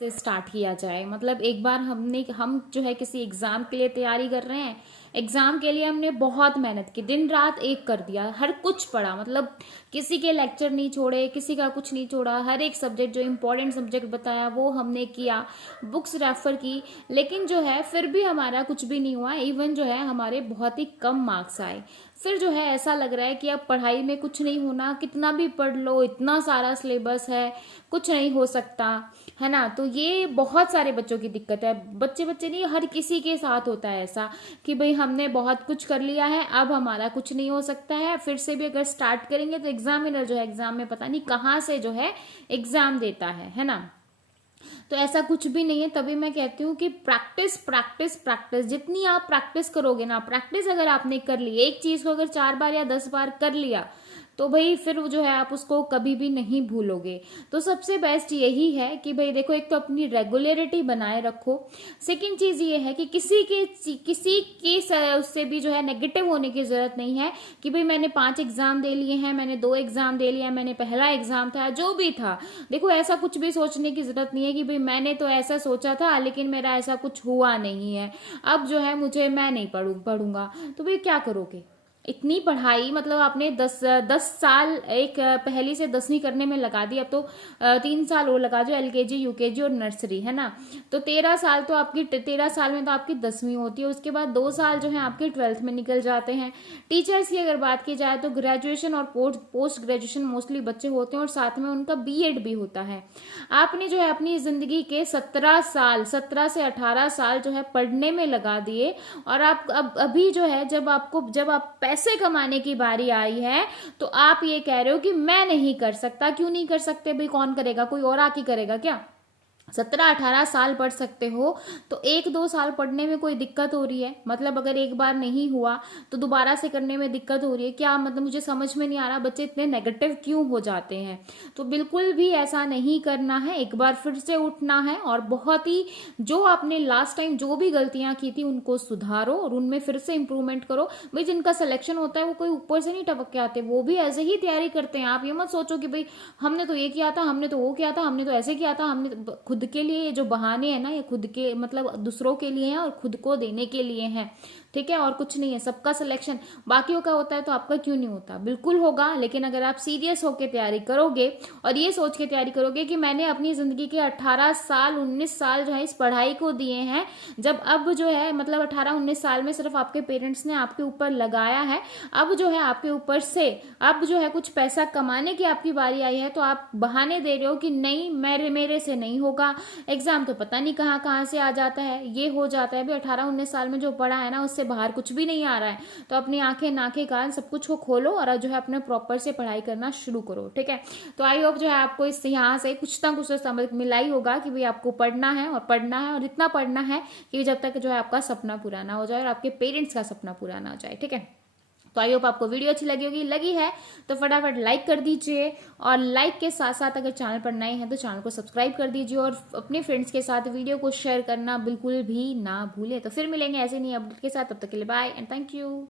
से स्टार्ट किया जाए। मतलब एक बार हम जो है किसी एग्जाम के लिए तैयारी कर रहे हैं, एग्जाम के लिए हमने बहुत मेहनत की, दिन रात एक कर दिया, हर कुछ पढ़ा, मतलब किसी के लेक्चर नहीं छोड़े, किसी का कुछ नहीं छोड़ा, हर एक सब्जेक्ट जो इम्पोर्टेंट सब्जेक्ट बताया वो हमने किया, बुक्स रेफर की, लेकिन जो है फिर भी हमारा कुछ भी नहीं हुआ। इवन जो है हमारे बहुत ही कम मार्क्स आए। फिर जो है ऐसा लग रहा है कि अब पढ़ाई में कुछ नहीं होना, कितना भी पढ़ लो, इतना सारा सिलेबस है, कुछ नहीं हो सकता, है ना। तो ये बहुत सारे बच्चों की दिक्कत है, बच्चे बच्चे नहीं, हर किसी के साथ होता है ऐसा कि भाई हमने बहुत कुछ कर लिया है, अब हमारा कुछ नहीं हो सकता है, फिर से भी अगर स्टार्ट करेंगे तो एग्जामिनर जो है एग्जाम में पता नहीं कहाँ से जो है एग्जाम देता है ना। तो ऐसा कुछ भी नहीं है। तभी मैं कहती हूँ कि प्रैक्टिस प्रैक्टिस प्रैक्टिस, जितनी आप प्रैक्टिस करोगे ना, प्रैक्टिस अगर आपने कर ली, एक चीज को अगर 4 बार या 10 बार कर लिया, तो भाई फिर जो है आप उसको कभी भी नहीं भूलोगे। तो सबसे बेस्ट यही है कि भाई देखो, एक तो अपनी रेगुलरिटी बनाए रखो। सेकंड चीज ये है कि उससे भी जो है नेगेटिव होने की जरूरत नहीं है कि भाई मैंने 5 एग्जाम दे लिए हैं, मैंने 2 एग्जाम दे लिया, मैंने पहला एग्जाम था, जो भी था। देखो ऐसा कुछ भी सोचने की जरूरत नहीं है कि भाई मैंने तो ऐसा सोचा था लेकिन मेरा ऐसा कुछ हुआ नहीं है, अब जो है मैं नहीं पढ़ूंगा। तो भाई क्या करोगे? इतनी पढ़ाई, मतलब आपने 10 साल एक पहली से 10वीं करने में लगा दी, अब तो 3 साल और लगा जो एलकेजी यूकेजी और नर्सरी, है ना। तो 13 साल तो आपकी 13 साल में तो आपकी 10वीं होती है, उसके बाद 2 साल जो है आपके 12th में निकल जाते हैं। टीचर्स की अगर बात की जाए तो ग्रेजुएशन और पोस्ट ग्रेजुएशन मोस्टली बच्चे होते हैं, और साथ में उनका बीएड भी होता है। आपने जो है अपनी जिंदगी के 17 साल, 17 से 18 साल जो है पढ़ने में लगा दिए, और आप अब अभी जो है जब आप पैसे कमाने की बारी आई है, तो आप ये कह रहे हो कि मैं नहीं कर सकता। क्यों नहीं कर सकते भाई? कौन करेगा? कोई और आके करेगा क्या? 17-18 साल पढ़ सकते हो, तो 1-2 साल पढ़ने में कोई दिक्कत हो रही है? मतलब अगर एक बार नहीं हुआ तो दोबारा से करने में दिक्कत हो रही है क्या? मतलब मुझे समझ में नहीं आ रहा, बच्चे इतने नेगेटिव क्यों हो जाते हैं। तो बिल्कुल भी ऐसा नहीं करना है, एक बार फिर से उठना है, और बहुत ही जो आपने लास्ट टाइम जो भी गलतियां की थी उनको सुधारो और उनमें फिर से इंप्रूवमेंट करो। भाई जिनका सिलेक्शन होता है वो कोई ऊपर से नहीं टपक के आते, वो भी ऐसे ही तैयारी करते हैं। आप ये मत सोचो कि भाई हमने तो ये किया था, हमने तो वो किया था, हमने तो ऐसे किया था, हमने खुद के लिए ये जो बहाने हैं ना, ये खुद के मतलब दूसरों के लिए हैं और खुद को देने के लिए हैं, ठीक है, और कुछ नहीं है। सबका सिलेक्शन बाकियों का होता है तो आपका क्यों नहीं होता? बिल्कुल होगा, लेकिन अगर आप सीरियस होकर तैयारी करोगे और ये सोच के तैयारी करोगे कि मैंने अपनी जिंदगी के 18 साल 19 साल जो है इस पढ़ाई को दिए हैं, जब अब जो है मतलब 18-19 साल में सिर्फ आपके पेरेंट्स ने आपके ऊपर लगाया है, अब जो है आपके ऊपर से अब जो है कुछ पैसा कमाने की आपकी बारी आई है, तो आप बहाने दे रहे हो कि नहीं मेरे से नहीं होगा, एग्जाम तो पता नहीं कहाँ कहाँ से आ जाता है, ये हो जाता है। भी 18-19 साल में जो पढ़ा है ना, उससे बाहर कुछ भी नहीं आ रहा है। तो अपनी आंखें नाके कान सब कुछ को खोलो और जो है अपने प्रॉपर से पढ़ाई करना शुरू करो, ठीक है। तो आई होप जो है आपको इस यहाँ से कुछ ना कुछ तो समझ मिला ही होगा कि भाई आपको पढ़ना है और पढ़ना है, और इतना पढ़ना है कि जब तक जो है आपका सपना पूरा ना हो जाए और आपके पेरेंट्स का सपना पूरा ना हो जाए, ठीक है। तो आई होप आपको वीडियो अच्छी लगी होगी, लगी है तो फटाफट लाइक कर दीजिए, और लाइक के साथ साथ अगर चैनल पर नए हैं तो चैनल को सब्सक्राइब कर दीजिए, और अपने फ्रेंड्स के साथ वीडियो को शेयर करना बिल्कुल भी ना भूले। तो फिर मिलेंगे ऐसे नई अपडेट के साथ, तब तक के लिए बाय एंड थैंक यू।